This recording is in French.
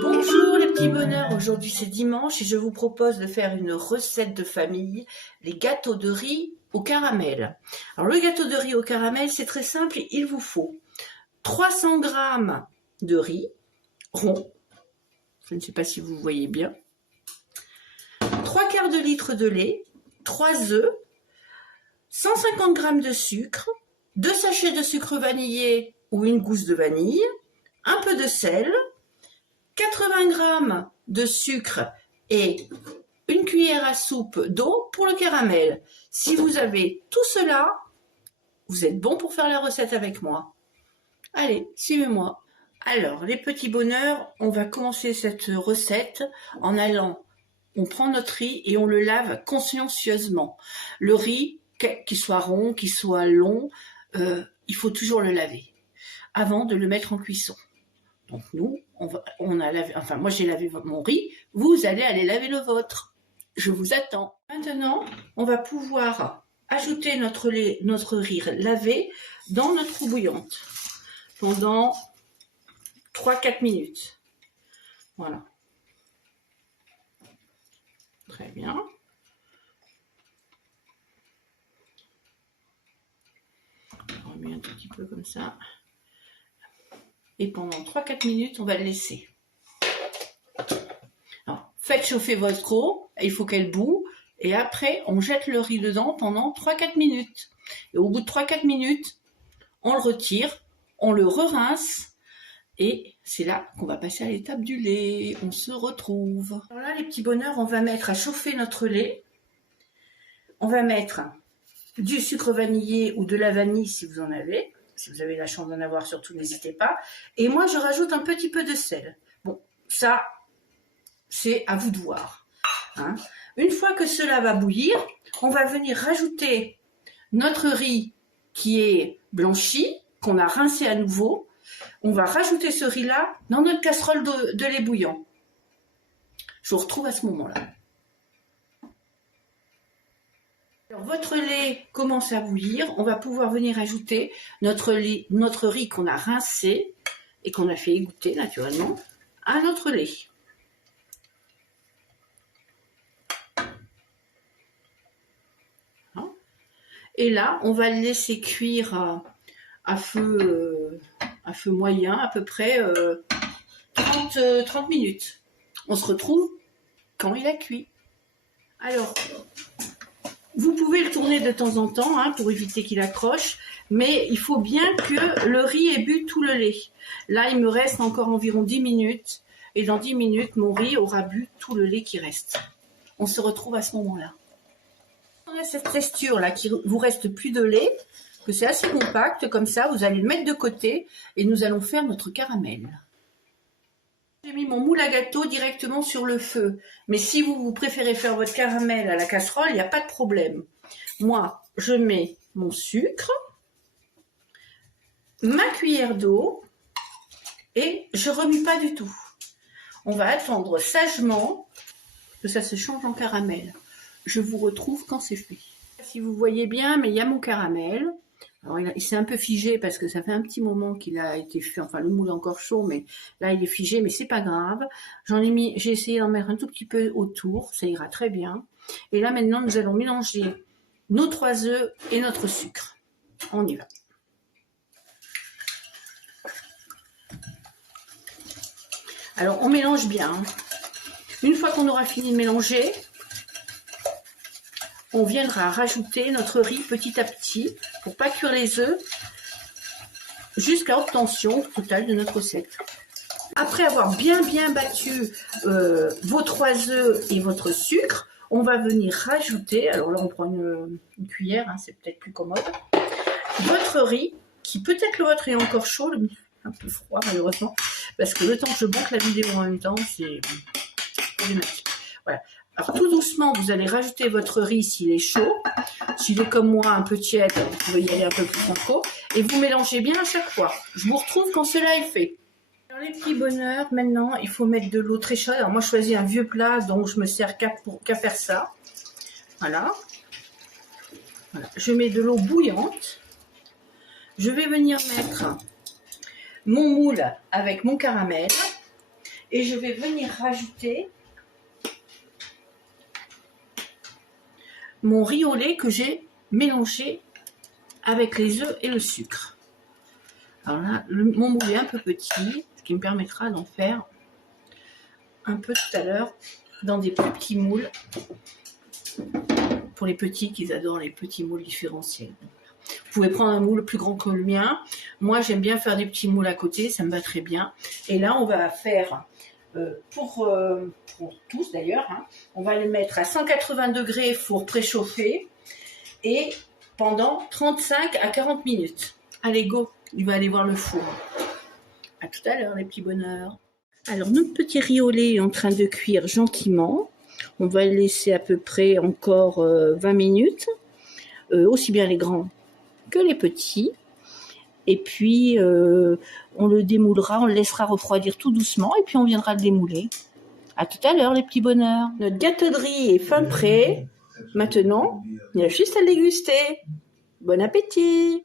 Bonjour les petits bonheurs, aujourd'hui c'est dimanche et je vous propose de faire une recette de famille, les gâteaux de riz au caramel. Alors le gâteau de riz au caramel c'est très simple, il vous faut 300 g de riz rond, je ne sais pas si vous voyez bien, 3/4 de litre de lait, 3 œufs, 150 g de sucre, 2 sachets de sucre vanillé ou une gousse de vanille, un peu de sel, 80 g de sucre et une cuillère à soupe d'eau pour le caramel. Si vous avez tout cela, vous êtes bon pour faire la recette avec moi. Allez, suivez-moi. Alors, les petits bonheurs, on va commencer cette recette en allant, on prend notre riz et on le lave consciencieusement. Le riz, qu'il soit rond, qu'il soit long, il faut toujours le laver avant de le mettre en cuisson. Donc nous, on a lavé, enfin moi j'ai lavé mon riz, vous allez aller laver le vôtre. Je vous attends. Maintenant, on va pouvoir ajouter notre riz lavé dans notre eau bouillante pendant 3-4 minutes. Voilà. Très bien. On remet un tout petit peu comme ça. Et pendant 3-4 minutes, on va le laisser. Alors, faites chauffer votre eau, il faut qu'elle bout, et après, on jette le riz dedans pendant 3-4 minutes. Et au bout de 3-4 minutes, on le retire, on le re-rince, et c'est là qu'on va passer à l'étape du lait. On se retrouve. Alors là, les petits bonheurs, on va mettre à chauffer notre lait. On va mettre du sucre vanillé ou de la vanille si vous en avez. Si vous avez la chance d'en avoir, surtout n'hésitez pas. Et moi, je rajoute un petit peu de sel. Bon, ça, c'est à vous de voir. Hein. Une fois que cela va bouillir, on va venir rajouter notre riz qui est blanchi, qu'on a rincé à nouveau. On va rajouter ce riz-là dans notre casserole de lait bouillant. Je vous retrouve à ce moment-là. Alors, votre lait commence à bouillir, on va pouvoir venir ajouter notre riz qu'on a rincé et qu'on a fait égoutter naturellement à notre lait. Et là, on va le laisser cuire à feu moyen, à peu près 30 minutes. On se retrouve quand il a cuit. Alors, vous pouvez le tourner de temps en temps hein, pour éviter qu'il accroche, mais il faut bien que le riz ait bu tout le lait. Là, il me reste encore environ 10 minutes, et dans 10 minutes, mon riz aura bu tout le lait qui reste. On se retrouve à ce moment-là. On a cette texture-là, qui vous reste plus de lait, que c'est assez compact, comme ça, vous allez le mettre de côté, et nous allons faire notre caramel. J'ai mis mon moule à gâteau directement sur le feu. Mais si vous préférez faire votre caramel à la casserole, il n'y a pas de problème. Moi, je mets mon sucre, ma cuillère d'eau et je ne remue pas du tout. On va attendre sagement que ça se change en caramel. Je vous retrouve quand c'est fait. Si vous voyez bien, mais il y a mon caramel. Alors il s'est un peu figé parce que ça fait un petit moment qu'il a été fait, enfin le moule est encore chaud, mais là il est figé, mais c'est pas grave. J'ai essayé d'en mettre un tout petit peu autour, ça ira très bien. Et là maintenant nous allons mélanger nos 3 œufs et notre sucre. On y va. Alors on mélange bien. Une fois qu'on aura fini de mélanger, on viendra rajouter notre riz petit à petit pour pas cuire les œufs jusqu'à obtention totale de notre recette. Après avoir bien battu vos 3 œufs et votre sucre, on va venir rajouter, alors là on prend une cuillère, hein, c'est peut-être plus commode, votre riz, qui peut-être le vôtre est encore chaud, un peu froid malheureusement, parce que le temps que je monte la vidéo en même temps, c'est problématique. Voilà. Alors tout doucement, vous allez rajouter votre riz s'il est chaud. S'il est comme moi un peu tiède, vous pouvez y aller un peu plus franco. Et vous mélangez bien à chaque fois. Je vous retrouve quand cela est fait. Alors les petits bonheurs, maintenant, il faut mettre de l'eau très chaude. Alors moi, je choisis un vieux plat, donc je me sers qu'à faire ça. Voilà. Je mets de l'eau bouillante. je vais venir mettre mon moule avec mon caramel et je vais venir rajouter mon riz au lait que j'ai mélangé avec les œufs et le sucre. Alors là, mon moule est un peu petit, ce qui me permettra d'en faire un peu tout à l'heure dans des plus petits moules pour les petits qui adorent les petits moules différentiels. Vous pouvez prendre un moule plus grand que le mien. Moi, j'aime bien faire des petits moules à côté, ça me va très bien. Et là, on va faire, pour tous d'ailleurs, hein, on va les mettre à 180 degrés four préchauffé et pendant 35 à 40 minutes. Allez, go, il va aller voir le four. À tout à l'heure, les petits bonheurs. Alors, notre petit riz au lait est en train de cuire gentiment. On va le laisser à peu près encore 20 minutes, aussi bien les grands que les petits. Et puis, on le démoulera, on le laissera refroidir tout doucement et puis on viendra le démouler. À tout à l'heure, les petits bonheurs. Notre gâteau de riz est fin prêt. Maintenant, il y a juste à le déguster. Bon appétit!